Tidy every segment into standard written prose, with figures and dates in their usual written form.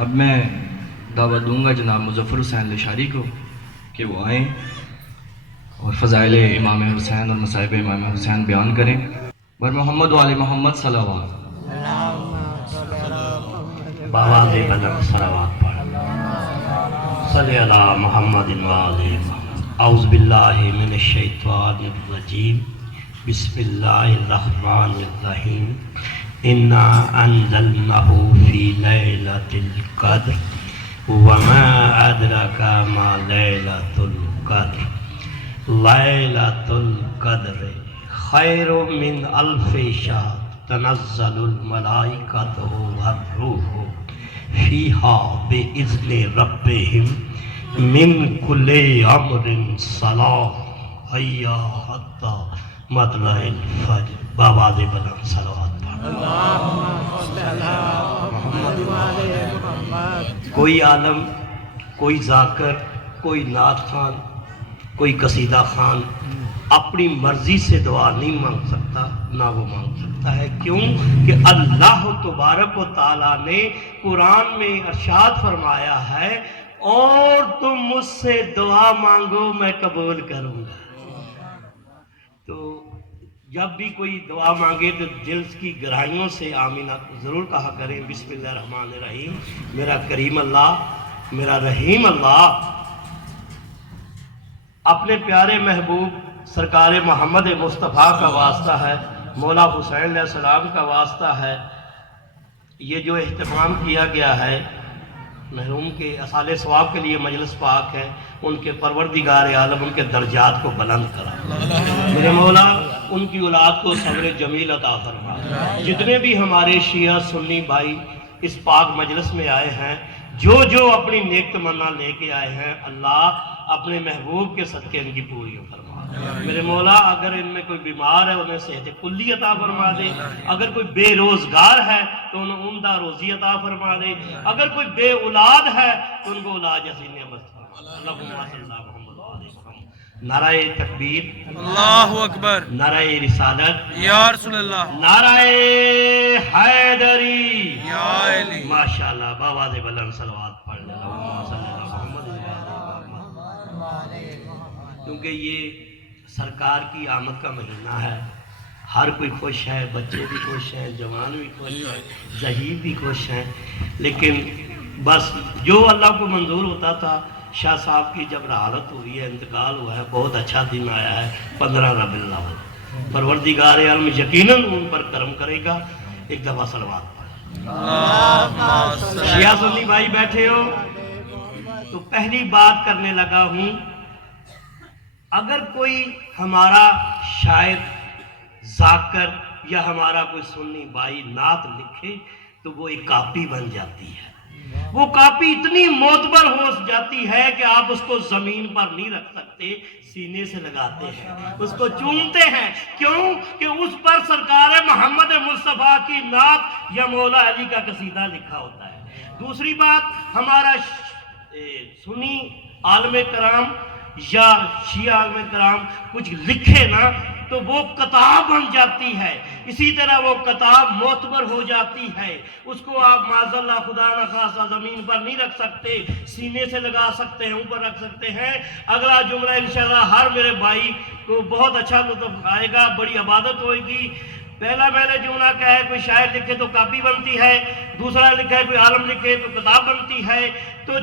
اب میں دعوت دوں گا جناب مظفر حسین لشاری کو کہ وہ آئیں اور فضائل امام حسین اور مصائب امام حسین بیان کریں۔ بر محمد و آل محمد صلوات۔ بآواز بلند صلوات پڑھ۔ صلی علی محمد و آل محمد۔ اعوذ باللہ من الشیطان الرجیم، بسم اللہ الرحمن الرحیم۔ انا انزلناہ فی لیلۃ القدر وما ادراک ما لیلۃ القدر۔ لیلۃ القدر خیر من الف شہر تنزل الملائکۃ والروح فیہا بإذن ربہم من کل امر سلام ہی حتی مطلع الفجر۔ بآواز بلند صلوات پڑھ۔ کوئی عالم، کوئی ذاکر، کوئی نعت خوان، کوئی قصیدہ خوان اپنی مرضی سے دعا نہیں مانگ سکتا، نہ وہ مانگ سکتا ہے۔ کیوں کہ اللہ تبارک و تعالیٰ نے قرآن میں ارشاد فرمایا ہے، اور تم مجھ سے دعا مانگو میں قبول کروں گا۔ تو جب بھی کوئی دعا مانگے تو دل کی گہرائیوں سے آمین ضرور کہا کریں۔ بسم اللہ الرحمن الرحیم۔ میرا کریم اللہ، میرا رحیم اللہ اپنے پیارے محبوب سرکار محمد مصطفیٰ کا واسطہ ہے، مولا حسین علیہ السلام کا واسطہ ہے۔ یہ جو اہتمام کیا گیا ہے محروم کے اصالِ ثواب کے لیے مجلس پاک ہے، ان کے پروردگار عالم ان کے درجات کو بلند کرا۔ میرے مولا ان کی اولاد کو صبر جمیل عطا فرما۔ جتنے بھی ہمارے شیعہ سنی بھائی اس پاک مجلس میں آئے ہیں، جو اپنی نیک تمنا لے کے آئے ہیں، اللہ اپنے محبوب کے صدقے ان کی پوری فرما۔ میرے مولا اگر ان میں کوئی بیمار ہے انہیں صحت کلی عطا فرما دے، اگر کوئی بے روزگار ہے تو انہیں عمدہ روزی عطا فرما دے، اگر کوئی بے اولاد ہے تو ان کو اولاد جیسی نعمت فرما۔ اللہم صلی اللہ محمد و آل محمد۔ نعرہ تکبیر، اللہ اکبر، نعرہ رسالت، یا رسول اللہ، نعرہ حیدری، یا علی۔ ماشاءاللہ بآواز بلند صلوات پڑھ لیں۔ اللہم صلی اللہ محمد و آل محمد۔ کیونکہ یہ سرکار کی آمد کا مہینہ ہے، ہر کوئی خوش ہے، بچے بھی خوش ہیں، جوان بھی خوش ہیں، ضعیف بھی خوش ہیں، لیکن بس جو اللہ کو منظور ہوتا تھا۔ شاہ صاحب کی جب رحالت ہوئی ہے، انتقال ہوا ہے، بہت اچھا دن آیا ہے 15 ربیع الاول۔ پروردگار عالم یقیناً ان پر کرم کرے گا۔ ایک دفعہ صلوات پڑھ۔ شیعہ سنی بھائی بیٹھے ہو تو پہلی بات کرنے لگا ہوں، اگر کوئی ہمارا شاعر، ذاکر یا ہمارا کوئی سنی بھائی نعت لکھے تو وہ ایک کاپی بن جاتی ہے۔ وہ کاپی اتنی معتبر ہو جاتی ہے کہ آپ اس کو زمین پر نہیں رکھ سکتے، سینے سے لگاتے ہیں، اس کو چومتے ہیں۔ کیوں کہ اس پر سرکار محمد مصطفیٰ کی نعت یا مولا علی کا قصیدہ لکھا ہوتا ہے۔ دوسری بات، ہمارا سنی عالم کرام یا شیعہ عالم کرام کچھ لکھے نا تو وہ کتاب بن جاتی ہے، اسی طرح وہ کتاب معتبر ہو جاتی ہے۔ اس کو آپ معاذ اللہ خدا نخواستہ زمین پر نہیں رکھ سکتے، سینے سے لگا سکتے ہیں، اوپر رکھ سکتے ہیں۔ اگلا جملہ انشاءاللہ ہر میرے بھائی کو بہت اچھا لطف آئے گا، بڑی عبادت ہوئے گی۔ پہلا میں نے جملہ کہا ہے، کوئی شاعر لکھے تو کاپی بنتی ہے، دوسرا لکھا ہے کوئی عالم لکھے تو کتاب بنتی ہے۔ تو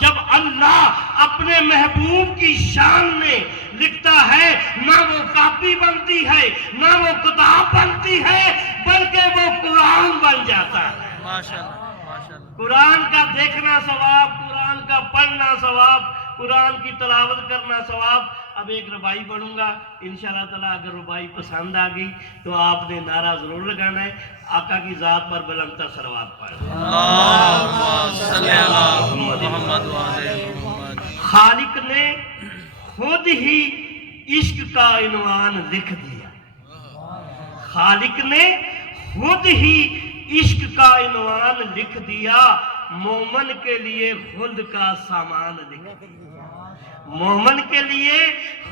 جب اللہ اپنے محبوب کی شان میں لکھتا ہے، نہ وہ کاپی بنتی ہے نہ وہ کتاب بنتی ہے، بلکہ وہ قرآن بن جاتا ہے۔ ماشاءاللہ، ماشاءاللہ۔ قرآن کا دیکھنا ثواب، قرآن کا پڑھنا ثواب، قرآن کی تلاوت کرنا ثواب۔ اب ایک ربائی پڑھوں گا انشاءاللہ تعالیٰ، اگر ربائی پسند آ گئی تو آپ نے نعرہ ضرور لگانا ہے۔ آقا کی ذات پر بلند تر صلوات پڑھ۔ اللہم صلی علی محمد و آل محمد۔ خالق نے خود ہی عشق کا عنوان لکھ دیا، خالق نے خود ہی عشق کا عنوان لکھ دیا، مومن کے لیے خلد کا سامان لکھ دیا، مومن کے لیے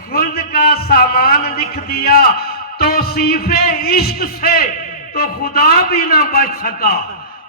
خلد کا سامان لکھ دیا۔ توصیف عشق سے تو خدا بھی نہ بچ سکا،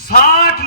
60